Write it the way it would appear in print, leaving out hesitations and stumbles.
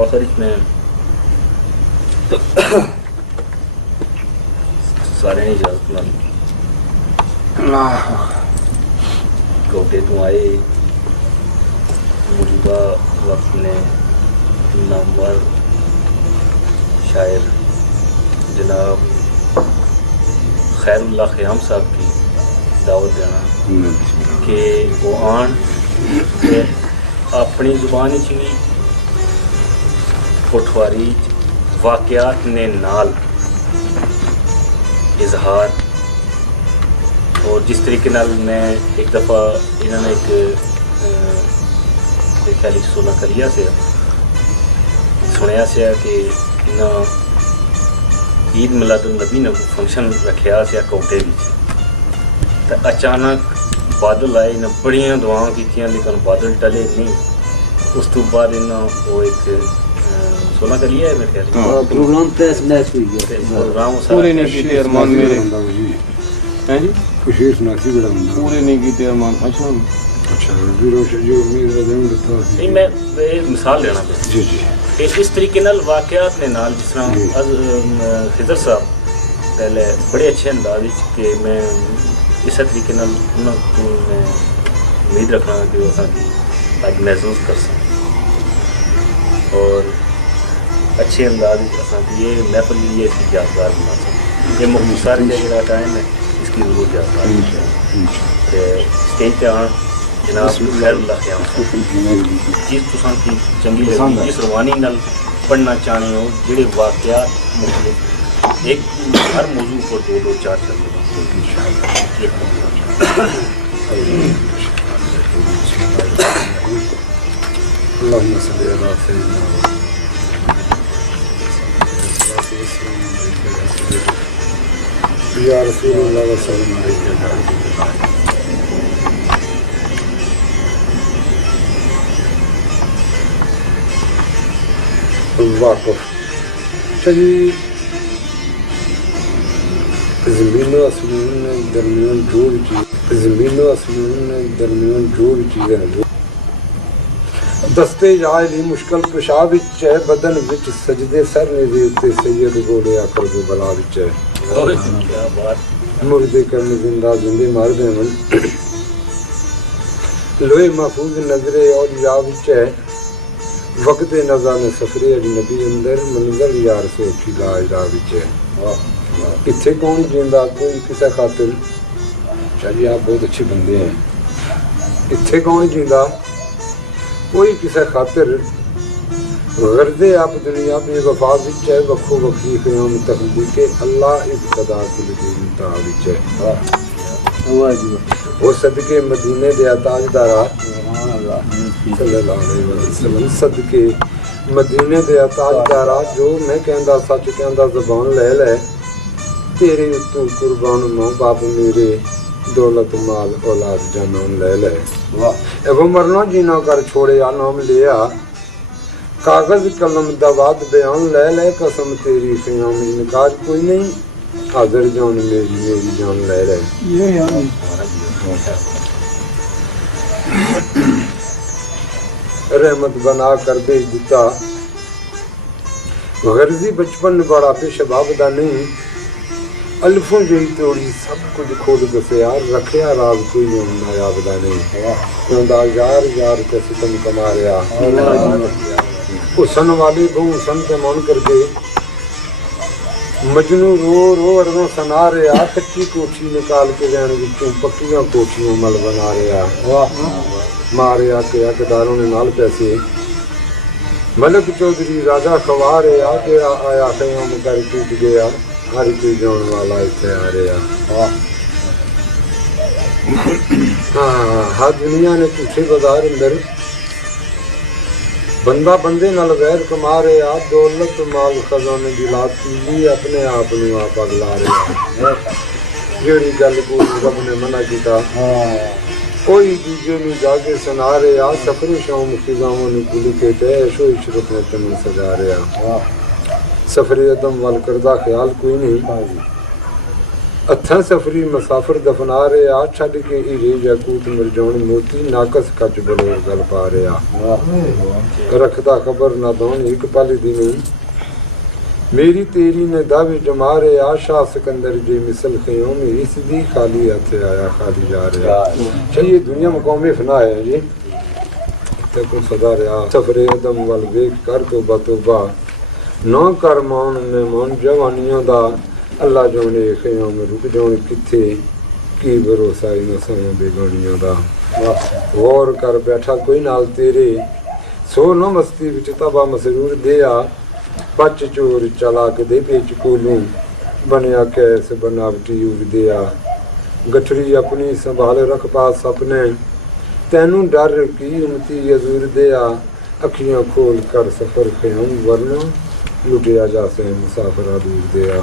आखिर में सारे ने इजाजत कोटे तो आए मौजूदा वक्त में नामवर शायर जनाब खैरुल्लाह ख़याम साहब की दावत देना कि वो आन अपनी ज़ुबान च भी पठवारी वाक़यात ने नाल इजहार और जिस तरीके नाल मैं एक दफ़ा इन्होंने एक ख्याल सुना कलिया से सुनया से कि इन्हों ईद मिलादुन नबी ने फंक्शन रखा से कोटे तो अचानक बादल आए इन्हें बड़िया दुआं की लेकिन बादल टले नहीं। उस तो बाद इन्हों वो एक सोना कलिया है मेरे ख्याल प्रोग्राम प्रोग्राम पूरे नहीं कीते अरमान मेरे हैं जी खुशी सुनासी बड़ा बंदा पूरे नहीं कीते अरमान अच्छा भी रोशन जो उम्मीद रखते नहीं मैं मिसाल लेना पे जी जी इस तरीके नाल वाक़यात ने नाल जिस तरह खिजर साहब पहले बड़े अच्छे अंदाज कि मैं इस तरीके नाल मैं उम्मीद रखना कि वो आज महसूस कर सकें और अच्छे अंदाज ये महफिल ये इसकी यादगार बना सकें। ये मुख्तसर जो टाइम है इसकी जरूर यादगार स्टेज पे आना जनाब खैरुल्लाह ख़याम जिस तुसां की चंगी लगी जिस रवानी नाल पढ़ना चाहते हो जेडे वाक़यात मुख्तलिफ एक हर मौजू पर दो दो चार चार اللهم صل على سيدنا يا رسول الله وسلم عليك वाक़फ़ चली ज़मीन आसमान दरमियान जो भी चीज़ ज़मीन आसमान दरमियान जो भी चीज़ है दस्ते जायली मुश्किल पेशा विच है बदन विच सजदे सर ने दे उत्ते सैयद गोले आकर वो बला विच है मुर्दे करने जिंदा जिंदे मार दे मन लोहे महफूज नजरे और या विच है वक्त नज़ा ने सफरे नबी अंदर मंजर यार से खिला इला विच है इत्थे कौन जिंदा कोई किसी खातिर चलिए आप बहुत अच्छे बंदे हैं इत्थे कौन जिंदा कोई किसी खातिर गर्दे आप दुनिया में वफा विच है वक्फो वक्फी क़याम तखलीक अल्लाह इब्तदा कुल इंतहा विच है वो सदके मदीने दे ताजदारा सल्लल्लाहु अलैहि वसल्लम सदके मदीने दे ताजदारा जो मैं कहंदा सच कहंदा ज़बान ले ले तेरे उत्तों कुर्बान मां बाप मेरे दौलत माल औलाद जानन ले ले एवं मरना जीना कर छोड़े आ नाम लिया कागज कलम दवाद बयान ले ले कसम तेरी क़याम इनकार कोई नहीं हाजिर जान मेरी जान ले ले रहमत बना कर भेज दिता गर्जी बचपन बड़ा पे शबाब दा नहीं अल्फों जो तोड़ी सब कुछ खोल दसे यार रखिया राज कोई नायाब दा नहीं यार यार कैसे तुम कमा रहा हुसन वाले बहु हुसन पे मन करके मजनू रो रो अरगों सना रहा कच्ची कोठी निकाल के रहने विचों पक्कियां कोठियां मल बना रहा मारे आके अकदारों ने नाल पैसे मलक चौधरी राजा खवा रहा तेरा आया क़याम कर टूट गया हर कोई जान वाला इतने आ रहा हाँ हर दुनिया ने झूठे बाजार अंदर बंदा बंदे नाल वैर कमा रहा दौलत माल खजाने की लात पीली अपने आप नूं आप अगला रहा जिहड़ी गल कोई रब ने मना किया कोई दूजे नूं जाके सुना रहा सफर शौम खिजावां नूं भुल के तैशो इशरत ने तैनूं सजा रहा सफरे अदम वाल करदा ख्याल कोई नहीं ਹੱਥਾਂ ਸਫਰੀ ਮੁਸਾਫਰ ਦਫਨਾ ਰਿਹਾ ਛੱਡ ਕੇ ਹੀਰੇ ਯਾਕੂਤ ਮਰਜਾਉਣ ਮੋਤੀ ਨਾਕਸ ਕੱਚ ਬਲੋਰ ਗਲ ਪਾ ਰਿਹਾ ਰੱਖਦਾ ਖਬਰ ਨਾ ਦੋਣ ਇੱਕ ਪਲ ਦੀ ਨਹੀਂ ਮੇਰੀ ਤੇਰੀ ਨੇ ਦਾਵੇ ਜਮਾ ਰਿਹਾ ਸ਼ਾਹ ਸਿਕੰਦਰ ਜੇ ਮਿਸਲ ਖਿਓ ਮੇਰੀ ਸਿੱਧੀ ਖਾਲੀ ਹੱਥ ਆਇਆ ਖਾਲੀ ਜਾ ਰਿਹਾ ਚਲਿਏ ਦੁਨੀਆ ਮੁਕਾਮੇ ਫਨਾ ਹੈ ਜੀ ਤੇ ਕੋ ਸਦਾ ਰਿਹਾ ਸਫਰੇ ਅਦਮ ਵੱਲ ਵੇਖ ਕਰ ਤੋਬਾ ਨਾ ਕਰ ਮਾਨ ਮਹਿਮਾਨ ਜਵਾਨੀਆਂ ਦਾ ਅੱਲਾ ਜਾਣੇ ਖਿਓ ਮੇ ਰੁਕ ਜਾਣ ਕਿੱਥੇ ਕੀ ਭਰੋਸਾ ਇਹਨਾਂ ਸਾਂ ਬੇਗਾਨੀਆਂ ਦਾ ਗੌਰ ਕਰ ਬੈਠਾ ਕੋਈ ਨਾਲ ਤੇਰੇ ਸੋ ਨਾ ਮਸਤੀ ਵਿੱਚ ਤਬਾ ਮਸਰੂਰ ਦੇ ਆ ਬਚ ਚੋਰ ਚਲਾ ਕੇ ਦੇ ਪੇਚ ਕੋਲੋਂ ਬਣਿਆ ਕੈਸ ਬਨਾਵਟੀ ਉਗਦੇ ਆ ਗਠੜੀ ਆਪਣੀ ਸੰਭਾਲ ਰਖ ਪਾਸ ਆਪਣੇ ਤੈਨੂੰ ਡਰ ਕੀ ਉਮਤੀ ਅਜ਼ੂਰ ਦੇ ਆ ਅੱਖੀਆਂ ਖੋਲ ਕਰ ਸਫਰ ਖਿਆਮ ਵਰਨਾ ਲੁਟਿਆ ਜਾਸੇ ਮੁਸਾਫਰਾ ਦੂਰ ਦੇ ਆ